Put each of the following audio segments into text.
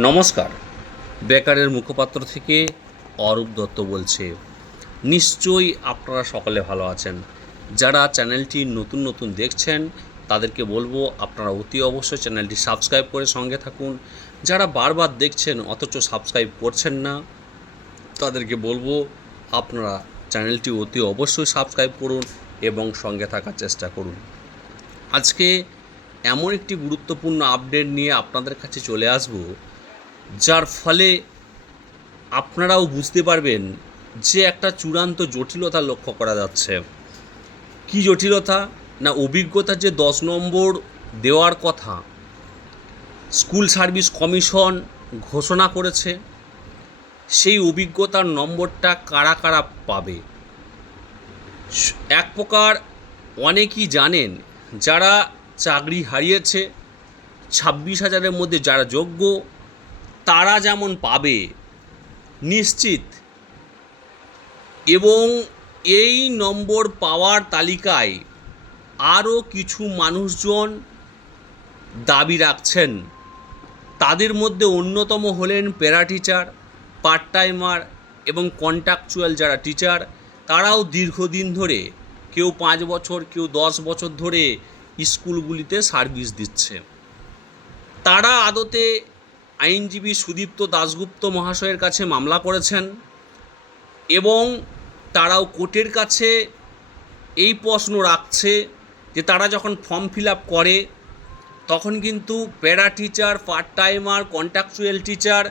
নমস্কার। বেকারের মুখপাত্র থেকে অরূপ দত্ত বলছে, নিশ্চয়ই আপনারা সকলে ভালো আছেন। যারা চ্যানেলটি নতুন নতুন দেখছেন, তাদেরকে বলব আপনারা অতি অবশ্যই চ্যানেলটি সাবস্ক্রাইব করে সঙ্গে থাকুন। যারা বারবার দেখছেন, অথচ সাবস্ক্রাইব করছেন না, তাদেরকে বলব আপনারা চ্যানেলটি অতি অবশ্যই সাবস্ক্রাইব করুন এবং সঙ্গে থাকার চেষ্টা করুন। আজকে এমন একটি গুরুত্বপূর্ণ আপডেট নিয়ে আপনাদের কাছে চলে আসব যার ফলে আপনারাও বুঝতে পারবেন যে একটা চূড়ান্ত জটিলতা লক্ষ্য করা যাচ্ছে। কি জটিলতা না অভিজ্ঞতার যে দশ নম্বর দেওয়ার কথা, স্কুল সার্ভিস কমিশন ঘোষণা করেছে, সেই অভিজ্ঞতার নম্বরটা কারা কারা পাবে? এক প্রকার অনেকেই জানেন যারা চাকরি হারিয়েছে, ছাব্বিশ হাজারের মধ্যে যারা যোগ্য তারা যেমন পাবে, নিশ্চিত। এবং এই নম্বর পাওয়ার তালিকায় আরও কিছু মানুষজন দাবি রাখছেন। তাদের মধ্যে অন্যতম হলেন প্যারা টিচার, পার্ট টাইমার এবং কন্ট্রাকচুয়াল যারা টিচার, তারাও দীর্ঘদিন ধরে, কেউ পাঁচ বছর, কেউ দশ বছর ধরে স্কুলগুলিতে সার্ভিস দিচ্ছে। তারা আদতে আইনজীবী সুদীপ্ত দাশগুপ্ত মহাশয়ের কাছে মামলা করেছেন এবং তারাও কোর্টের কাছে এই প্রশ্ন রাখছে যে তারা যখন ফর্ম ফিল আপ করে, তখন কিন্তু para teacher, part timer, contractual teacher,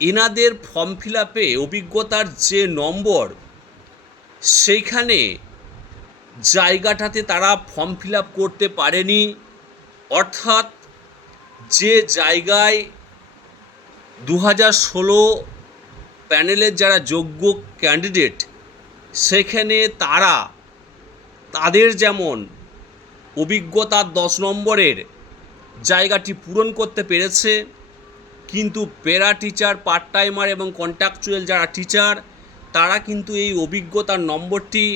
এনাদের ফর্ম ফিল আপে অভিজ্ঞতার যে নম্বর, সেইখানে জায়গাটাতে তারা ফর্ম ফিল আপ করতে পারেনি। অর্থাৎ যে জায়গায় দু হাজার ষোলো প্যানেলের যারা যোগ্য ক্যান্ডিডেট, সেখানে তারা, তাদের যেমন অভিজ্ঞতার দশ নম্বরের জায়গাটি পূরণ করতে পেরেছে, কিন্তু প্যারা টিচার, পার্ট টাইমার এবং কন্ট্রাকচুয়াল যারা টিচার, তারা কিন্তু এই অভিজ্ঞতার নম্বরটি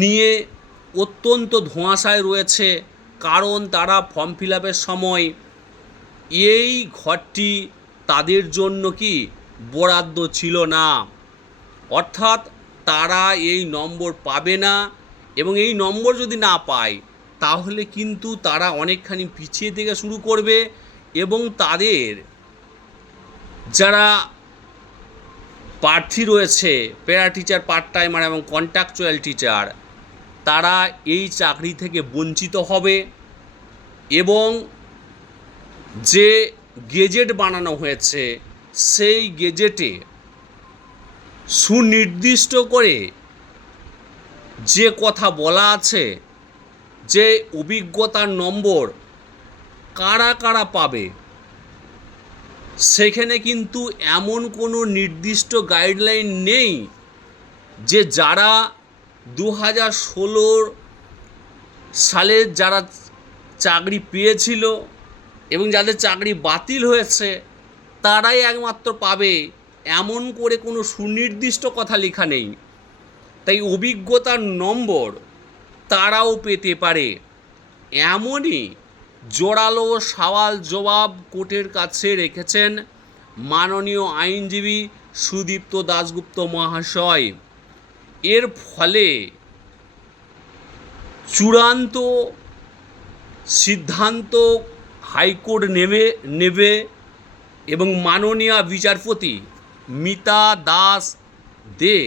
নিয়ে অত্যন্ত ধোঁয়াশায় রয়েছে, কারণ তারা ফর্ম ফিল সময় এই ঘরটি তাদের জন্য কি বরাদ্দ ছিল না? অর্থাৎ তারা এই নম্বর পাবে না এবং এই নম্বর যদি না পায়, তাহলে কিন্তু তারা অনেকখানি পিছিয়ে থেকে শুরু করবে এবং তাদের যারা প্রার্থী রয়েছে, প্যারা টিচার, পার্ট টাইমার এবং কন্ট্রাকচুয়াল টিচার, তারা এই চাকরি থেকে বঞ্চিত হবে এবং যে গেজেট বানানো হয়েছে। সেই গেজেটে সুনির্দিষ্ট করে যে কথা বলা আছে, যে অভিজ্ঞতার নম্বর কারা কারা পাবে, সেখানে কিন্তু এমন কোনো নির্দিষ্ট গাইডলাইন নেই যে যারা দু হাজার সালের যারা চাকরি পেয়েছিল এবং যাদের চাকরি বাতিল হয়েছে, তারাই একমাত্র পাবে। এমন করে কোনো সুনির্দিষ্ট কথা লেখা নেই। তাই অভিজ্ঞতার নম্বর তারাও পেতে পারে। এমনই জোরালো সওয়াল জবাব কোর্টের কাছে রেখেছেন মাননীয় আইনজীবী সুদীপ্ত দাশগুপ্ত মহাশয়। এর ফলে চূড়ান্ত সিদ্ধান্ত হাইকোর্ট নেবে নেবে এবং মাননীয় বিচারপতি মিতা দাস দে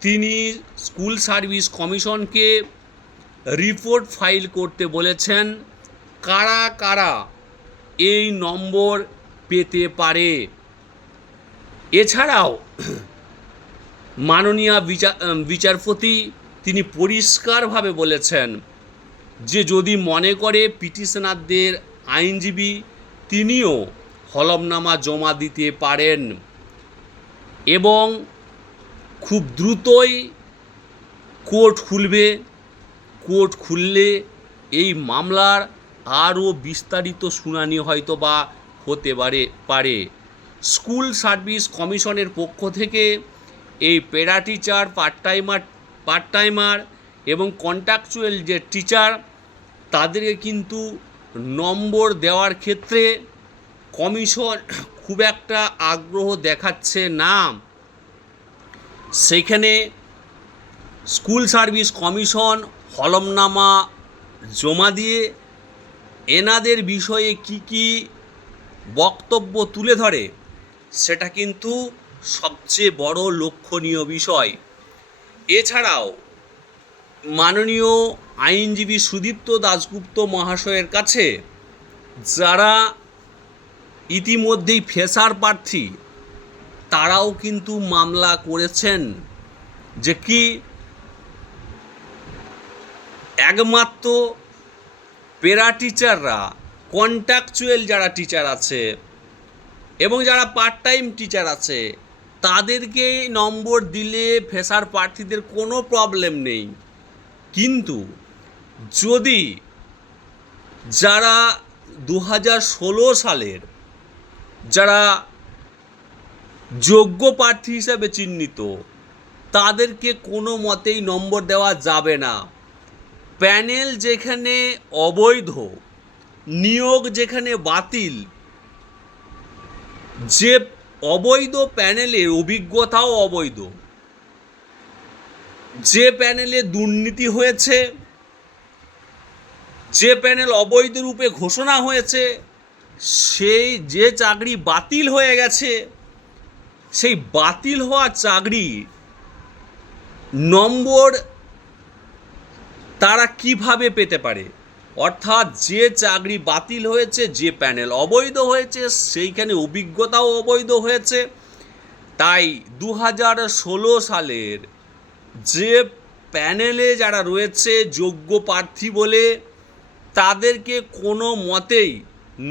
তিনি স্কুল সার্ভিস কমিশনকে রিপোর্ট ফাইল করতে বলেছেন, কারা কারা এই নম্বর পেতে পারে। এছাড়াও মাননীয় বিচার বিচারপতি তিনি পরিষ্কারভাবে বলেছেন যে যদি মনে করে পিটিশনারদের আইনজীবী তিনিও হলফনামা জমা দিতে পারেন এবং খুব দ্রুতই কোর্ট খুলবে। কোর্ট খুললে এই মামলার আরও বিস্তারিত শুনানি হয়তো বা হতে পারে পারে। স্কুল সার্ভিস কমিশনের পক্ষ থেকে এই para teacher part timer part timer এবং কন্ট্রাকচুয়াল যে টিচার, তাদেরকে কিন্তু নম্বর দেওয়ার ক্ষেত্রে কমিশন খুব একটা আগ্রহ দেখাচ্ছে না। সেখানে স্কুল সার্ভিস কমিশন হলমনামা জমা দিয়ে এনাদের বিষয়ে কি কি বক্তব্য তুলে ধরে, সেটা কিন্তু সবচেয়ে বড় লক্ষণীয় বিষয়। এছাড়াও মাননীয় আইনজীবী সুদীপ্ত দাশগুপ্ত মহাশয়ের কাছে, যারা ইতিমধ্যেই ফেসার প্রার্থী, তারাও কিন্তু মামলা করেছেন যে কি একমাত্র পেরা টিচাররা, কন্ট্রাকচুয়াল যারা টিচার আছে এবং যারা পার্ট টাইম টিচার আছে, তাদেরকে নম্বর দিলে ফেসার প্রার্থীদের কোনো প্রবলেম নেই। কিন্তু যদি যারা দু হাজার ষোলো সালের যারা যোগ্য প্রার্থী হিসাবে চিহ্নিত, তাদেরকে কোনো মতেই নম্বর দেওয়া যাবে না। প্যানেল যেখানে অবৈধ, নিয়োগ যেখানে বাতিল, যে অবৈধ প্যানেলের অভিজ্ঞতাও অবৈধ, যে প্যানেলে দুর্নীতি হয়েছে যে প্যানেল অবৈধ রূপে ঘোষণা হয়েছে, সেই যে চাকরি বাতিল হয়ে গেছে, সেই বাতিল হওয়া চাকরি নম্বর তারা কীভাবে পেতে পারে? অর্থাৎ যে চাকরি বাতিল হয়েছে, যে প্যানেল অবৈধ হয়েছে, সেইখানে অভিজ্ঞতাও অবৈধ হয়েছে। তাই দু ষোলো সালের যে প্যানেলে যারা রয়েছে, যোগ্য প্রার্থী বলে তাদেরকে কোনো মতেই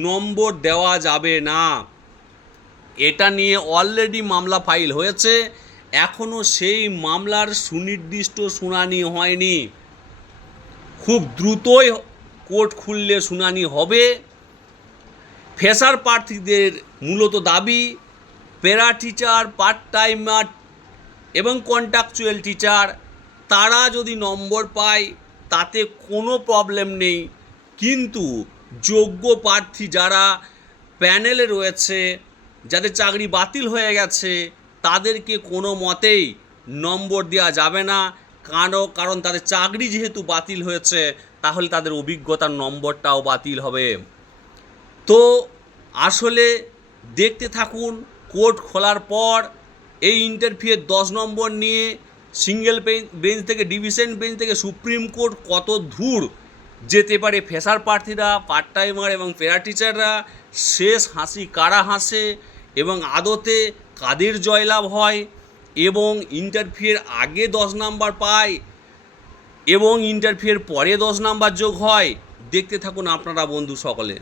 নম্বর দেওয়া যাবে না। এটা নিয়ে অলরেডি মামলা ফাইল হয়েছে। এখনও সেই মামলার সুনির্দিষ্ট শুনানি হয়নি। খুব দ্রুতই কোর্ট খুললে শুনানি হবে। ফেসার প্রার্থীদের মূলত দাবি, প্যারা টিচার পার্ট টাইমার এবং কন্ট্রাকচুয়াল টিচার তারা যদি নম্বর পায়, তাতে কোনো প্রবলেম নেই। কিন্তু যোগ্য প্রার্থী যারা প্যানেলে রয়েছে, যাদের চাকরি বাতিল হয়ে গেছে, তাদেরকে কোনো মতেই নম্বর দেওয়া যাবে না। কারণ কারণ তাদের চাকরি যেহেতু বাতিল হয়েছে, তাহলে তাদের অভিজ্ঞতার নম্বরটাও বাতিল হবে। তো আসলে দেখতে থাকুন, কোর্ট খোলার পর এই ইন্টারভিউয়ের দশ নম্বর নিয়ে সিঙ্গেল বেঞ্চ থেকে ডিভিশন বেঞ্চ থেকে সুপ্রিম কোর্ট কত দূর যেতে পারে ফেসার প্রার্থীরা পার্ট টাইমার এবং প্যারা টিচাররা শেষ হাসি কারা হাসে এবং আদতে কাদের জয়লাভ হয় এবং ইন্টারভিউয়ের আগে দশ নাম্বার পায় এবং ইন্টারভিউয়ের পরে দশ নাম্বার যোগ হয়। দেখতে থাকুন আপনারা বন্ধু সকলে।